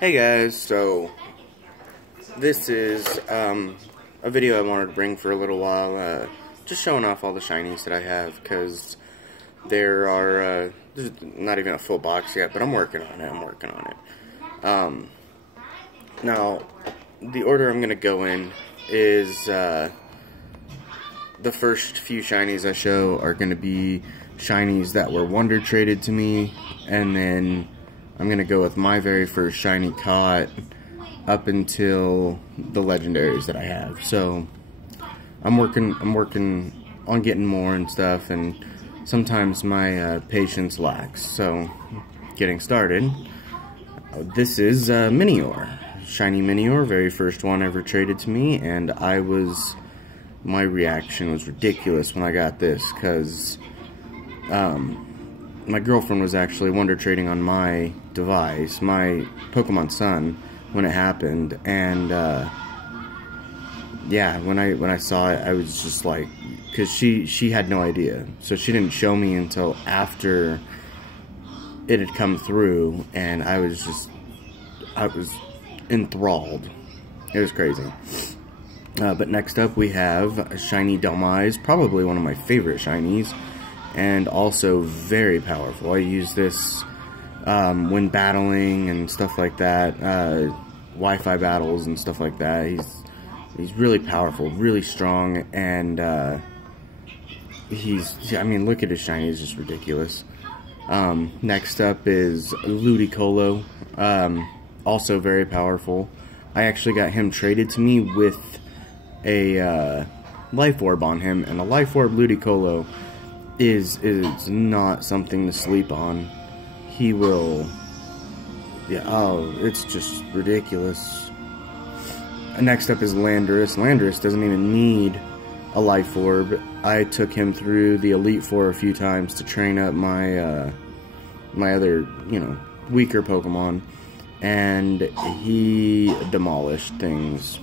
Hey guys, so this is a video I wanted to bring for a little while, just showing off all the shinies that I have, because there are, there's not even a full box yet, but I'm working on it, now, the order I'm going to go in is, the first few shinies I show are going to be shinies that were wonder traded to me, and then I'm going to go with my very first shiny caught up until the legendaries that I have. So I'm working on getting more and stuff, and sometimes my patience lacks. So getting started. This is Minior. Shiny Minior, very first one ever traded to me, and my reaction was ridiculous when I got this, because my girlfriend was actually wonder trading on my device, my Pokemon Sun, when it happened, and yeah, when I saw it, I was just like, because she had no idea, so she didn't show me until after it had come through, and I was enthralled. It was crazy. But next up we have Shiny Delmise, probably one of my favorite shinies, and also very powerful. I use this when battling and stuff like that, Wi-Fi battles and stuff like that. He's really powerful, really strong, and I mean, look at his shiny, he's just ridiculous. Next up is Ludicolo, also very powerful. I actually got him traded to me with a Life Orb on him, and a Life Orb Ludicolo is not something to sleep on. He will, yeah, oh, it's just ridiculous. Next up is Landorus. Landorus doesn't even need a Life Orb. I took him through the Elite Four a few times to train up my my other, weaker Pokemon, and he demolished things.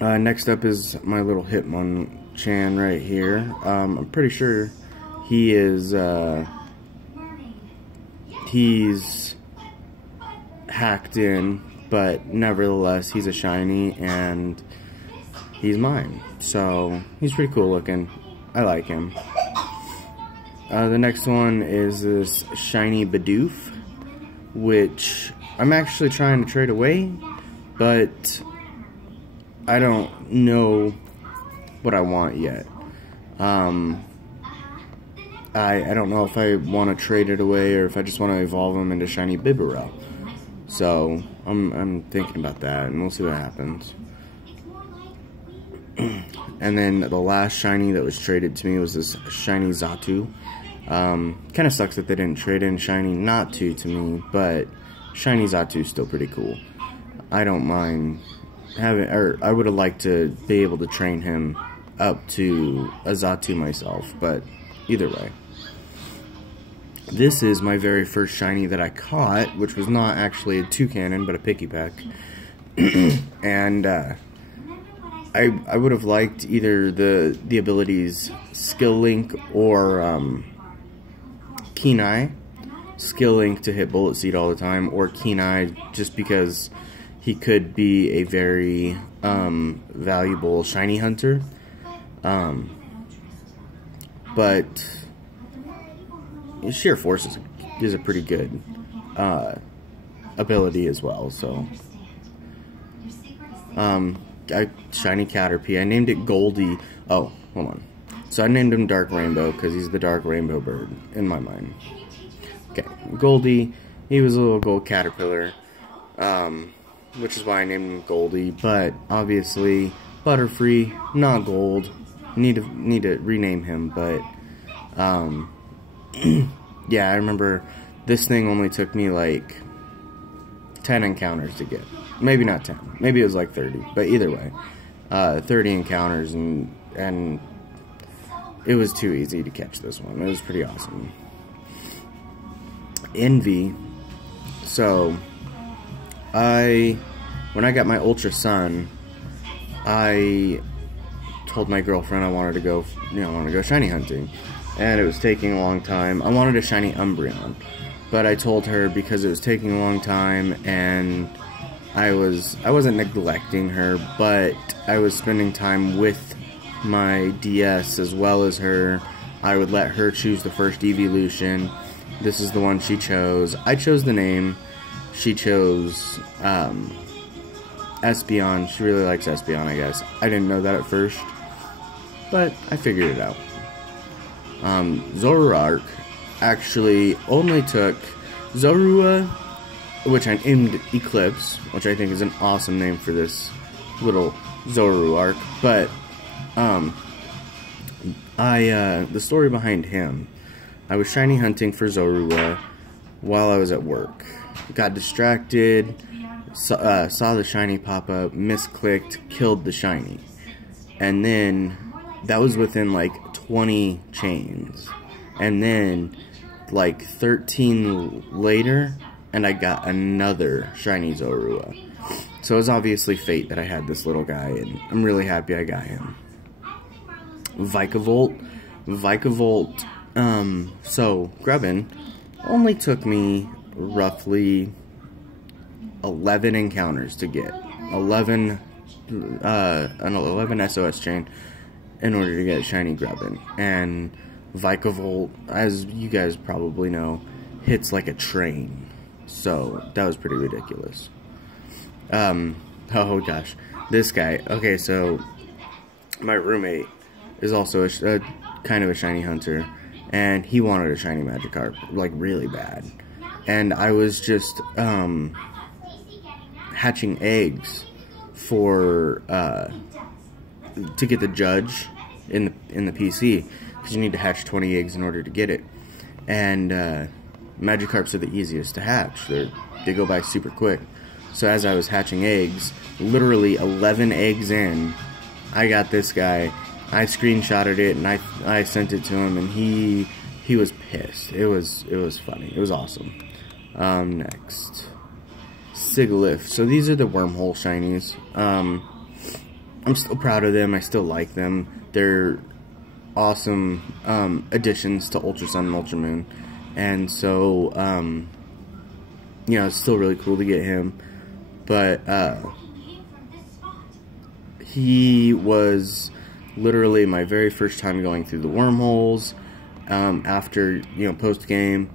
Next up is my little Hitmonchan right here. I'm pretty sure he is, he's hacked in, but nevertheless, he's a shiny, and he's mine. So, he's pretty cool looking. I like him. The next one is this Shiny Bidoof, which I'm actually trying to trade away, but I don't know what I want yet. I don't know if I want to trade it away or if I just want to evolve him into Shiny Bibarel. So I'm thinking about that, and we'll see what happens. And then the last shiny that was traded to me was this Shiny Xatu. Kind of sucks that they didn't trade in Shiny Natu to me, but Shiny Xatu is still pretty cool. I don't mind having, or I would have liked to be able to train him up to a Xatu myself, but either way. This is my very first shiny that I caught, which was not actually a Toucannon, but a Pikipek. And I would have liked either the abilities Skill Link or Keen Eye. Skill Link to hit Bullet Seed all the time, or Keen Eye just because he could be a very valuable shiny hunter. But Sheer Force is a pretty good ability as well. So, Shiny Caterpie. I named it Goldie. Oh, hold on. So I named him Dark Rainbow because he's the Dark Rainbow bird in my mind. Okay, Goldie. He was a little gold caterpillar, which is why I named him Goldie. But obviously, Butterfree, not gold. Need to rename him, but yeah, I remember this thing only took me like 10 encounters to get. Maybe not 10. Maybe it was like 30. But either way, 30 encounters, and it was too easy to catch this one. It was pretty awesome. Envy. So, when I got my Ultra Sun, I told my girlfriend I wanted to go shiny hunting, and it was taking a long time. I wanted a shiny Umbreon, but I told her because it was taking a long time and I wasn't neglecting her, but I was spending time with my DS as well as her. I would let her choose the first evolution. This is the one she chose. I chose the name. She chose Espeon. She really likes Espeon, I guess. I didn't know that at first, but I figured it out. Zoroark actually only took Zorua, which I named Eclipse, which I think is an awesome name for this little Zoroark. But the story behind him, I was shiny hunting for Zorua while I was at work. Got distracted, saw the shiny pop up, misclicked, killed the shiny, and then that was within like 20 chains, and then like 13 later, and I got another shiny Zorua. So it was obviously fate that I had this little guy, and I'm really happy I got him. Vikavolt, so Grubbin only took me roughly 11 encounters to get. 11 SOS chain in order to get shiny Grubbin. And Vikavolt, as you guys probably know, hits like a train. So that was pretty ridiculous. Oh gosh, this guy. Okay, so my roommate is also a kind of a shiny hunter, and he wanted a shiny Magikarp, like really bad. And I was just hatching eggs for to get the judge in the PC, because you need to hatch 20 eggs in order to get it. And Magikarps are the easiest to hatch. They go by super quick. So as I was hatching eggs, literally 11 eggs in, I got this guy. I screenshotted it and I sent it to him, and he was pissed. It was funny. It was awesome. Next, Sigilyph. So these are the wormhole shinies. I'm still proud of them. I still like them. They're awesome additions to Ultra Sun and Ultra Moon, and so you know, it's still really cool to get him. But he was literally my very first time going through the wormholes after, you know, post game,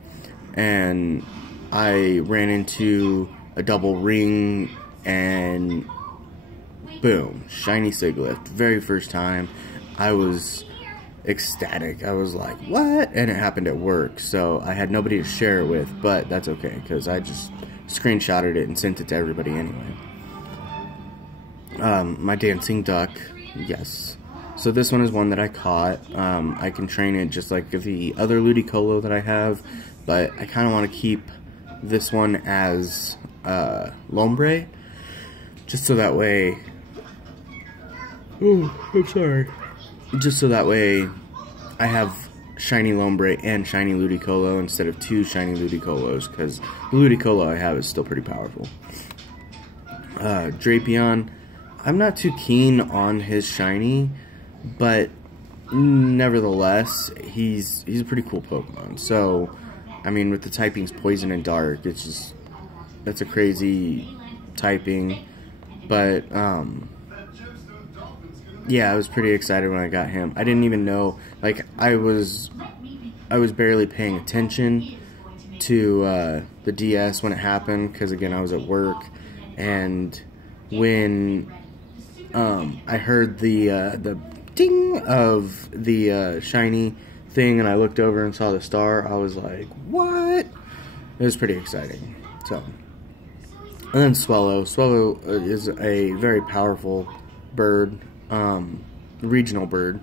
and I ran into a double ring and boom, shiny Sigilyph. Very first time, I was ecstatic. I was like, what? And it happened at work, so I had nobody to share it with, but that's okay, because I just screenshotted it and sent it to everybody anyway. My dancing duck, yes. So this one is one that I caught. I can train it just like the other Ludicolo that I have, but I kind of want to keep this one as Lombre, just so that way... Oh, I'm sorry. Just so that way I have shiny Lombre and shiny Ludicolo instead of two shiny Ludicolos, because the Ludicolo I have is still pretty powerful. Drapion, I'm not too keen on his shiny, but nevertheless, he's a pretty cool Pokemon. So, I mean, with the typings Poison and Dark, it's just, that's a crazy typing, but yeah, I was pretty excited when I got him. I didn't even know, like, I was barely paying attention to the DS when it happened, because again, I was at work, and when I heard the ding of the shiny thing, and I looked over and saw the star, I was like, what? It was pretty exciting. So, and then Swellow. Swellow is a very powerful bird. Regional bird.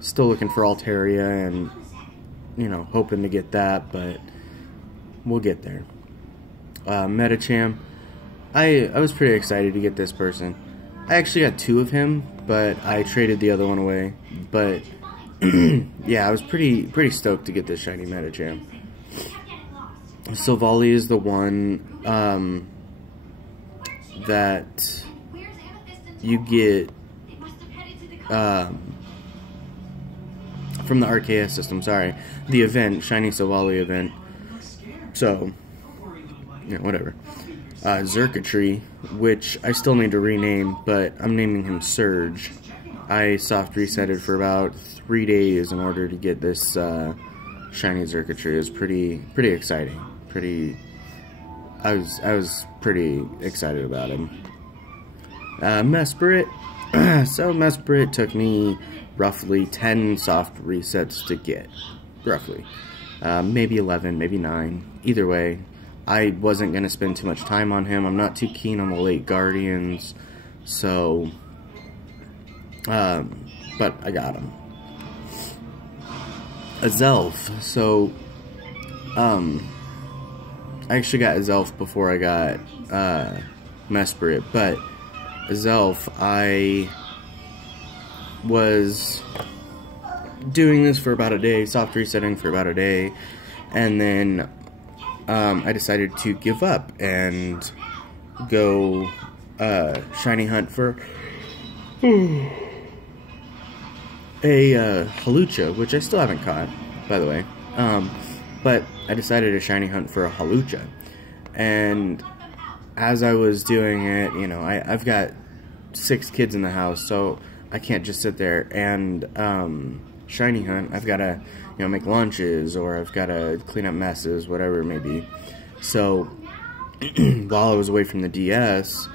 Still looking for Altaria, and, you know, hoping to get that, but we'll get there. Metacham. I was pretty excited to get this person. I actually got two of him, but I traded the other one away. But yeah, I was pretty stoked to get this shiny Metacham. Silvally is the one that you get from the RKS system, sorry. The event, Shiny Silvally event. So, whatever. Zerkatry, which I still need to rename, but I'm naming him Surge. I soft resetted for about 3 days in order to get this shiny Zerkatry. It was pretty exciting. I was pretty excited about him. Mesprit. So Mesprit took me roughly 10 soft resets to get. Roughly. Maybe 11, maybe 9. Either way, I wasn't going to spend too much time on him. I'm not too keen on the late Guardians. So, but I got him. A Zelf. So, I actually got a Zelf before I got Mesprit, but a Zelf, I was doing this for about a day, soft resetting for about a day, and then I decided to give up and go shiny hunt for a Halucha, which I still haven't caught, by the way. But I decided to shiny hunt for a Halucha, and as I was doing it, I've got 6 kids in the house, so I can't just sit there and shiny hunt. I've got to, make lunches, or I've got to clean up messes, whatever it may be. So while I was away from the DS,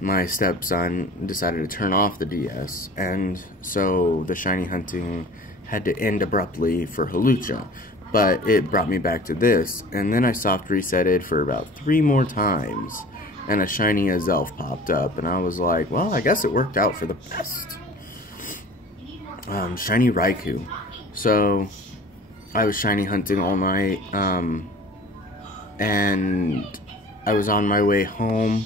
my stepson decided to turn off the DS, and so the shiny hunting had to end abruptly for Halucha. But it brought me back to this, and then I soft resetted for about 3 more times, and a shiny Azelf popped up, and I was like, well, I guess it worked out for the best. Shiny Raikou. So, I was shiny hunting all night, and I was on my way home,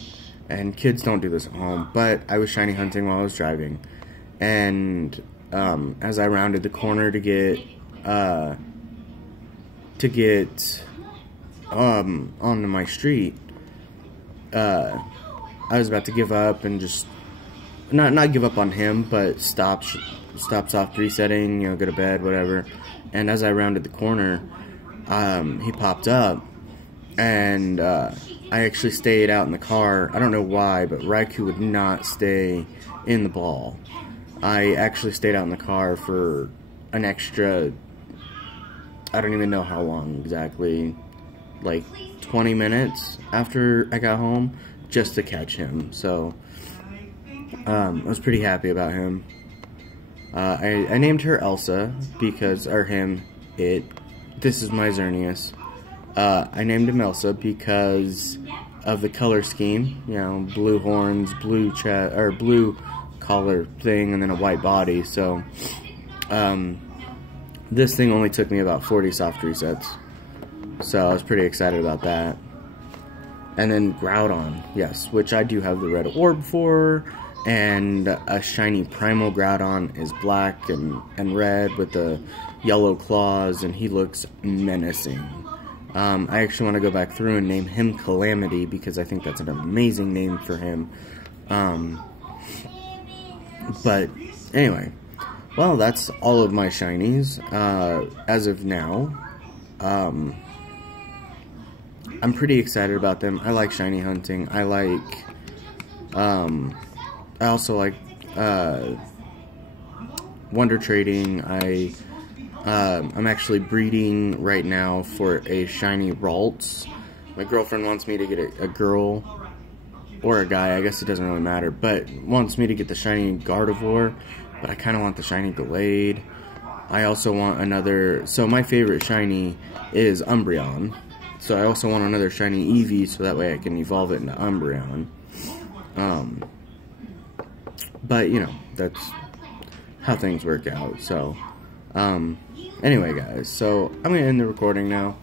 and kids don't do this at home, but I was shiny hunting while I was driving, and as I rounded the corner to get onto my street, I was about to give up and just not give up on him, but stop soft resetting, go to bed, whatever. And as I rounded the corner, he popped up, and I actually stayed out in the car. I don't know why, but Raikou would not stay in the ball. I actually stayed out in the car for an extra, I don't even know how long exactly, like 20 minutes after I got home, just to catch him. So I was pretty happy about him. I named her Elsa because, this is my Xerneas. I named him Elsa because of the color scheme, blue horns, blue chest, or blue collar thing, and then a white body. So this thing only took me about 40 soft resets, so I was pretty excited about that. And then Groudon, yes, which I do have the red orb for, and a shiny Primal Groudon is black and red with the yellow claws, and he looks menacing. I actually want to go back through and name him Calamity, because I think that's an amazing name for him. But anyway, well, that's all of my shinies as of now. I'm pretty excited about them. I like shiny hunting. I also like wonder trading. I'm actually breeding right now for a shiny Ralts. My girlfriend wants me to get a girl or a guy, I guess it doesn't really matter, but wants me to get the shiny Gardevoir, but I kind of want the shiny Gallade. I also want another, so my favorite shiny is Umbreon, so I also want another shiny Eevee, so that way I can evolve it into Umbreon. But, that's how things work out. So, anyway, guys, so I'm going to end the recording now.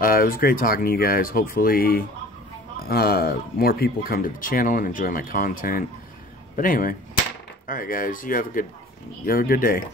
It was great talking to you guys. Hopefully, more people come to the channel and enjoy my content. But anyway, alright, guys, you have a good day.